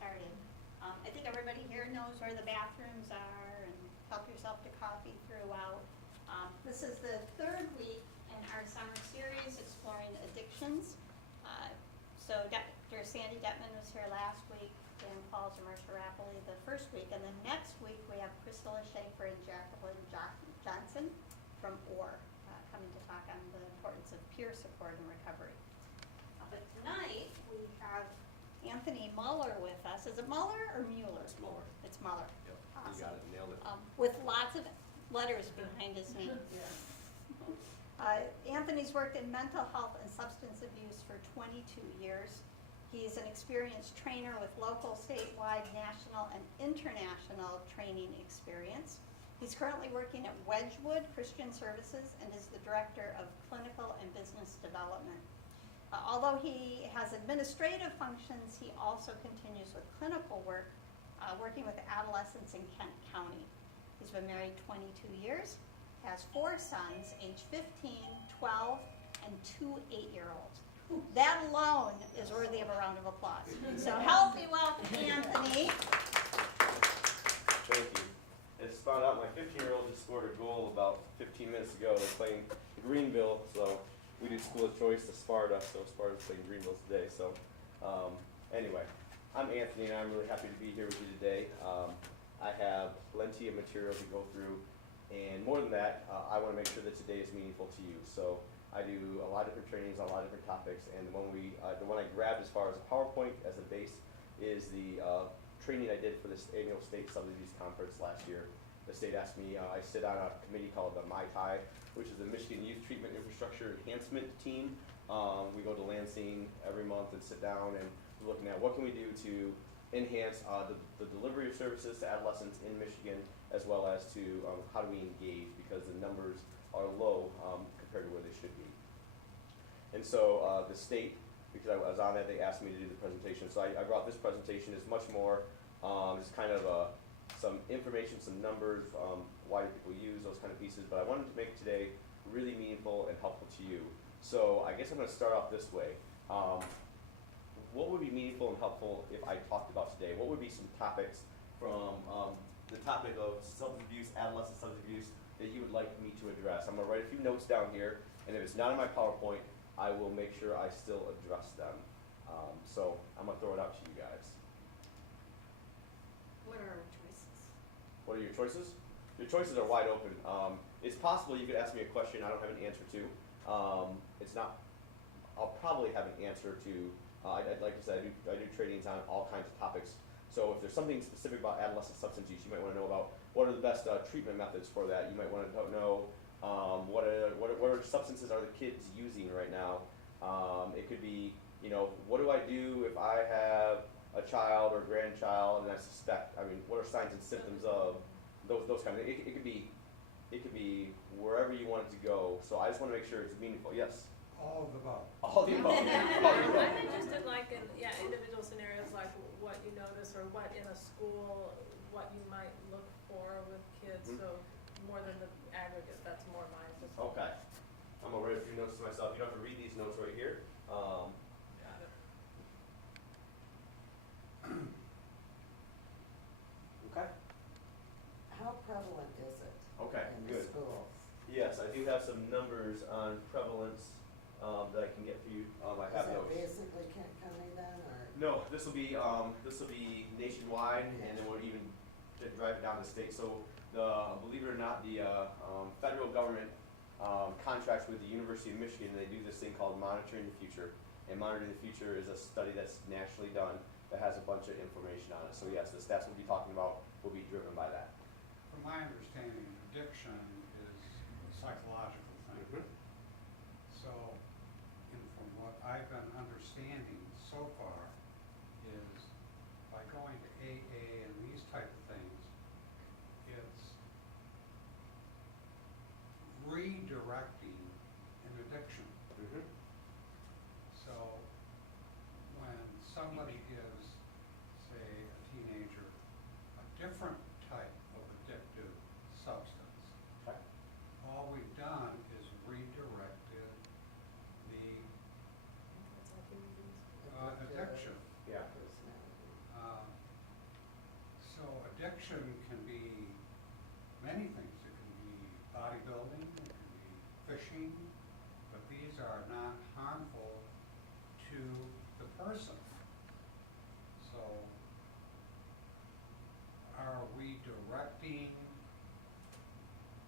started. I think everybody here knows where the bathrooms are and help yourself to coffee throughout. This is the third week in our summer series exploring addictions. So Dr. Sandy Detman was here last week, Dan Pauls and Marcia Rapoli the first week, and then next week we have Priscilla Schaefer and Jacqueline Johnson from OR coming to talk on the importance of peer support and recovery. But tonight we have Anthony Muller with us. Is it Muller or Mueller? It's Muller. It's Muller. Yep, Awesome. you got it, nailed it. With lots of letters behind his name. Anthony's worked in mental health and substance abuse for 22 years. He's an experienced trainer with local, statewide, national, and international training experience. He's currently working at Wedgwood Christian Services and is the Director of Clinical and Business Development. Although he has administrative functions, he also continues with clinical work, working with adolescents in Kent County. He's been married 22 years, has 4 sons, age 15, 12, and 2 8-year-olds. That alone is worthy of a round of applause. So help me welcome Anthony. Thank you. I just found out my 15-year-old just scored a goal about 15 minutes ago. They're playing Greenville, so we do school of choice to Sparta, so Sparta's playing Greenville today. So anyway, I'm Anthony, and I'm really happy to be here with you today. I have plenty of material to go through, and more than that, I want to make sure that today is meaningful to you. So I do a lot of different trainings on a lot of different topics, and the one I grabbed as far as a PowerPoint as a base is the training I did for this annual state subdivision conference last year. The state asked me, I sit on a committee called the MITI, which is the Michigan Youth Treatment Infrastructure Enhancement Team. We go to Lansing every month and sit down and we're looking at what can we do to enhance the delivery of services to adolescents in Michigan, as well as to how do we engage, because the numbers are low compared to where they should be. And so the state, because I was on it, they asked me to do the presentation. So I brought this presentation. It's much more just kind of some information, some numbers, why do people use those kind of pieces. But I wanted to make today really meaningful and helpful to you. So I guess I'm going to start off this way. What would be meaningful and helpful if I talked about today? What would be some topics from the topic of substance abuse, adolescent substance abuse, that you would like me to address? I'm going to write a few notes down here, and if it's not in my PowerPoint, I will make sure I still address them. So I'm going to throw it out to you guys. What are our choices? What are your choices? Your choices are wide open. It's possible you could ask me a question I don't have an answer to. It's not, I'll probably have an answer to, like I said, I do trainings on all kinds of topics. So if there's something specific about adolescent substance use, you might want to know about what are the best treatment methods for that. You might want to know what substances are the kids using right now. It could be, what do I do if I have a child or grandchild and I suspect, what are signs and symptoms of those kind of things. It could be wherever you want it to go. So I just want to make sure it's meaningful. Yes? All of the above. All the above. I'm interested, like in individual scenarios, like what you notice, or what in a school, what you might look for with kids. Mm-hmm. So more than the aggregate, that's more mine. Just Okay. I'm gonna write a few notes to myself. You don't have to read these notes right here. got it. Okay. How prevalent is it Okay, in the good. schools? Yes, I do have some numbers on prevalence that I can get for you. I Is have that those. basically Kent County then, or? No, this will be nationwide, and then we'll even drive it down to state. So believe it or not, the federal government contracts with the University of Michigan, and they do this thing called Monitoring the Future. And Monitoring the Future is a study that's nationally done that has a bunch of information on it. So yes, the stats we'll be talking about will be driven by that. From my understanding, addiction is a psychological thing. Mhm. So, and from what I've been understanding so far, is by going to AA and these type of things, it's redirecting an addiction. Mhm. So when somebody gives, say, a teenager a different type of addictive substance, Okay. all we've done is redirected the That's like in these. addiction addicting, but these are not harmful to the person. So, are we directing,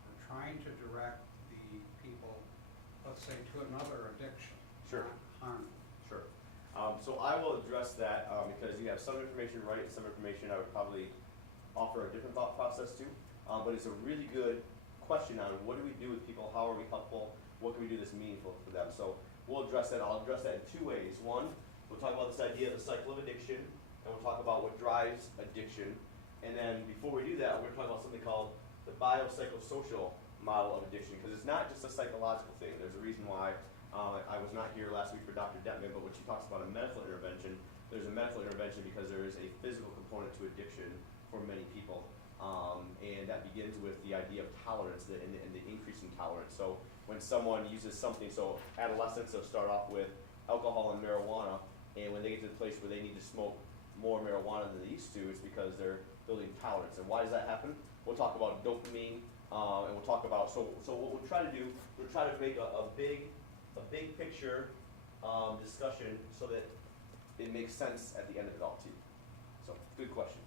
or trying to direct the people, let's say, to another addiction? Sure. Not harmful. Sure. So I will address that because you have some information right and some information I would probably offer a different thought process to. But it's a really good question on what do we do with people, how are we helpful, what can we do that's meaningful for them. So we'll address that. I'll address that in two ways. One, we'll talk about this idea of the cycle of addiction, and we'll talk about what drives addiction. And then before we do that, we're going to talk about something called the biopsychosocial model of addiction, because it's not just a psychological thing. There's a reason why I was not here last week for Dr. Detman, but when she talks about a medical intervention, there's a medical intervention because there is a physical component to addiction for many people. And that begins with the idea of tolerance and the increasing tolerance. So when someone uses something, so adolescents, they'll start off with alcohol and marijuana, and when they get to the place where they need to smoke more marijuana than they used to, it's because they're building tolerance. And why does that happen? We'll talk about dopamine, and we'll talk about, so what we'll try to do, we'll try to make a big picture discussion so that it makes sense at the end of it all too. So, good question.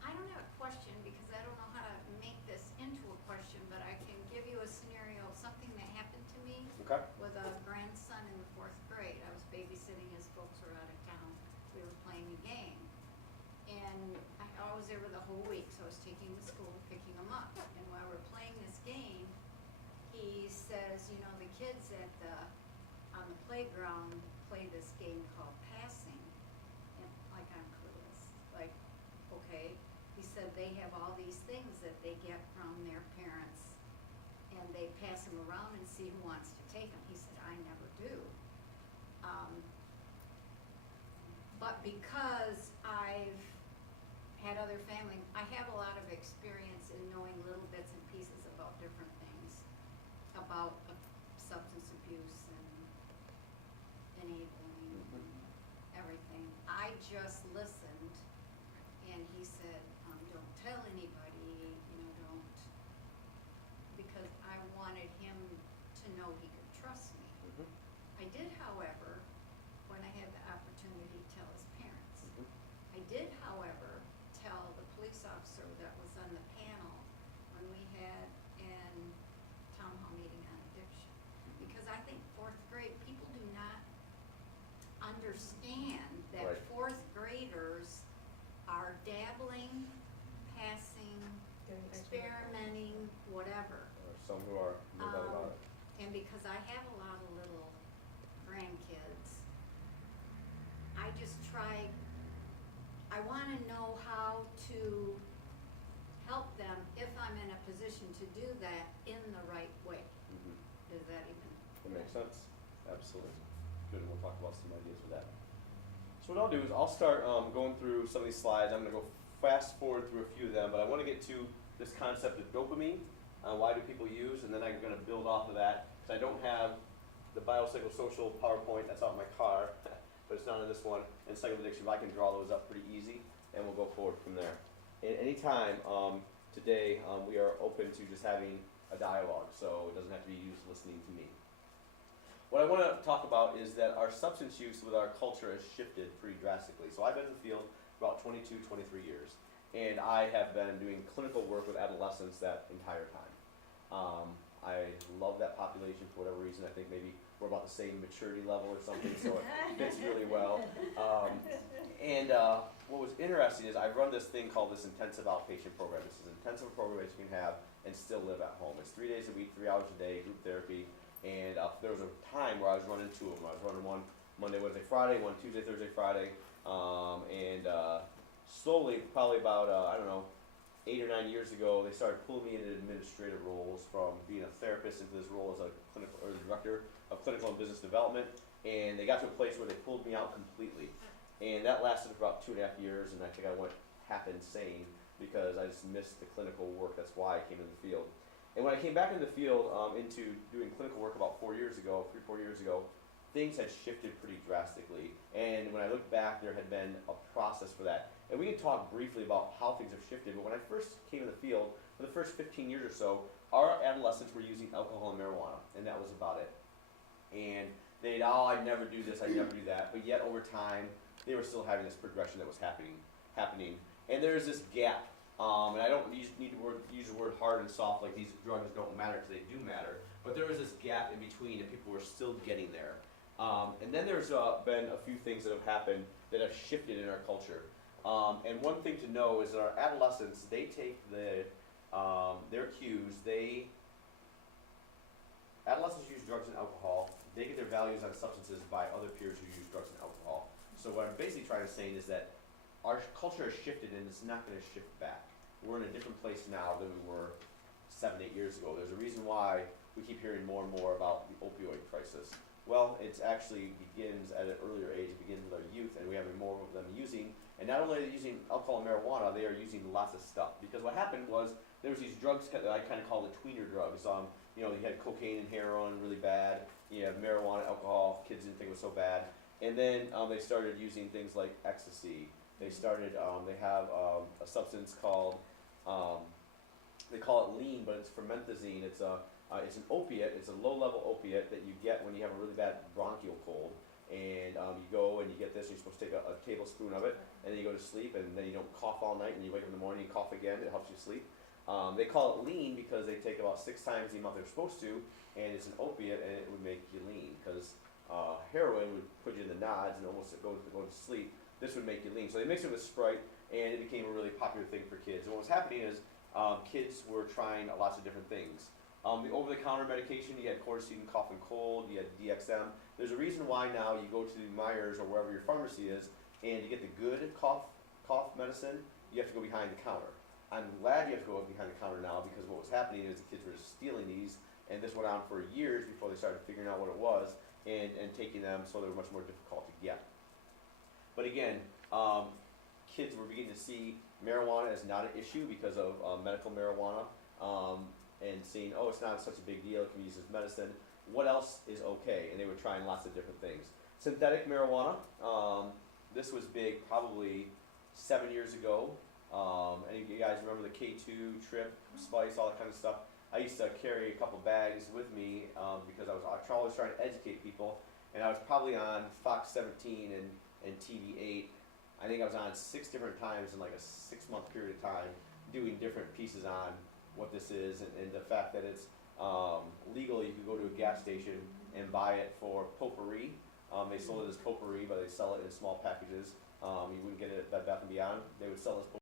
I don't have a question because I don't know how to make this into a question, but I can give you a scenario of something that happened to me Okay? with a grandson in the 4th grade. I was babysitting, his folks were out of town. We were playing a game. And I was there for the whole week, so I was taking him to school, picking him up. And while we're playing this game, he says, you know, the kids on the playground play this game called passing. And like, I'm clueless. Like, okay. He said they have all these things that they get from their parents, and they pass them around and see who wants to take them. He said, I never do. But because I've had other family, I have a lot of experience in knowing little bits and pieces about different things, about substance abuse and enabling everything. I just listened, and he said, don't tell anybody, don't, because I wanted him to know he could trust me. Mm-hmm. I did, however, when I had the opportunity, tell his parents. Mm-hmm. I did, however, tell the police officer that was on the panel when we had an town hall meeting on addiction. Because I think 4th grade, people do not understand that Right. 4th graders are dabbling, passing, experimenting, whatever. Or some who are, no doubt about it. And because I have a lot of little grandkids, I just try, I want to know how to help them if I'm in a position to do that in the right way. Mm-hmm. Does that even? That makes sense. Absolutely. Good, and we'll talk about some ideas for that. So what I'll do is I'll start going through some of these slides. I'm going to go fast forward through a few of them, but I want to get to this concept of dopamine. Why do people use? And then I'm going to build off of that, because I don't have the biopsychosocial PowerPoint that's out in my car, but it's not in this one. And cycle of addiction, I can draw those up pretty easy, and we'll go forward from there. And anytime today, we are open to just having a dialogue, so it doesn't have to be you just listening to me. What I want to talk about is that our substance use with our culture has shifted pretty drastically. So I've been in the field for about 22, 23 years, and I have been doing clinical work with adolescents that entire time. I love that population for whatever reason. I think maybe we're about the same maturity level or something, so it fits really well. What was interesting is I run this thing called this intensive outpatient program. This is an intensive program that you can have and still live at home. It's 3 days a week, 3 hours a day, group therapy. And there was a time where I was running two of them. I was running one Monday, Wednesday, Friday, one Tuesday, Thursday, Friday. Slowly, probably about, 8 or 9 years ago, they started pulling me into administrative roles from being a therapist into this role as a clinical, or the director of clinical and business development. And they got to a place where they pulled me out completely. And that lasted for about 2.5 years, and I think I went half insane because I just missed the clinical work. That's why I came in the field. And when I came back in the field into doing clinical work about 4 years ago, 3-4 years ago, things had shifted pretty drastically. And when I look back, there had been a process for that. And we can talk briefly about how things have shifted, but when I first came in the field, for the first 15 years or so, our adolescents were using alcohol and marijuana, and that was about it. And they'd, oh, I'd never do this, I'd never do that, but yet over time, they were still having this progression that was happening. And there's this gap, and I don't need to use the word hard and soft like these drugs don't matter, because they do matter, but there was this gap in between, and people were still getting there. And then there's been a few things that have happened that have shifted in our culture. And one thing to know is that our adolescents, they take their cues, adolescents use drugs and alcohol, they get their values on substances by other peers who use drugs and alcohol. So what I'm basically trying to say is that our culture has shifted and it's not going to shift back. We're in a different place now than we were 7, 8 years ago. There's a reason why we keep hearing more and more about the opioid crisis. Well, it actually begins at an earlier age. It begins with our youth, and we have more of them using. And not only are they using alcohol and marijuana, they are using lots of stuff. Because what happened was there was these drugs that I kind of call the tweener drugs. You know, you had cocaine and heroin, really bad. You have marijuana, alcohol. Kids didn't think it was so bad. And then they started using things like ecstasy. They started. They have a substance called. They call it lean, but it's fermentazine. It's an opiate. It's a low-level opiate that you get when you have a really bad bronchial cold. And you go and you get this, and you're supposed to take a tablespoon of it, and then you go to sleep, and then you don't cough all night, and you wake up in the morning, you cough again, it helps you sleep. They call it lean because they take about 6 times the amount they're supposed to, and it's an opiate, and it would make you lean, because heroin would put you in the nods and almost go to sleep. This would make you lean. So they mixed it with Sprite, and it became a really popular thing for kids. And what was happening is kids were trying lots of different things. The over-the-counter medication, you had Cortisone, cough and cold, you had DXM. There's a reason why now you go to Myers or wherever your pharmacy is, and to get the good cough medicine, you have to go behind the counter. I'm glad you have to go behind the counter now, because what was happening is the kids were stealing these, and this went on for years before they started figuring out what it was and taking them, so they were much more difficult to get. But again, kids were beginning to see marijuana as not an issue because of medical marijuana, and seeing, oh, it's not such a big deal, it can be used as medicine. What else is okay? And they were trying lots of different things. Synthetic marijuana, this was big probably 7 years ago. Any of you guys remember the K2, Trip, Spice, all that kind of stuff? I used to carry a couple bags with me because I was always trying to educate people, and I was probably on Fox 17 and TV8. I think I was on 6 different times in like a 6-month period of time, doing different pieces on what this is, and the fact that it's legal. You could go to a gas station and buy it for potpourri. They sold it as potpourri, but they sell it in small packages. You wouldn't get it at Bed Bath & Beyond. They would sell it as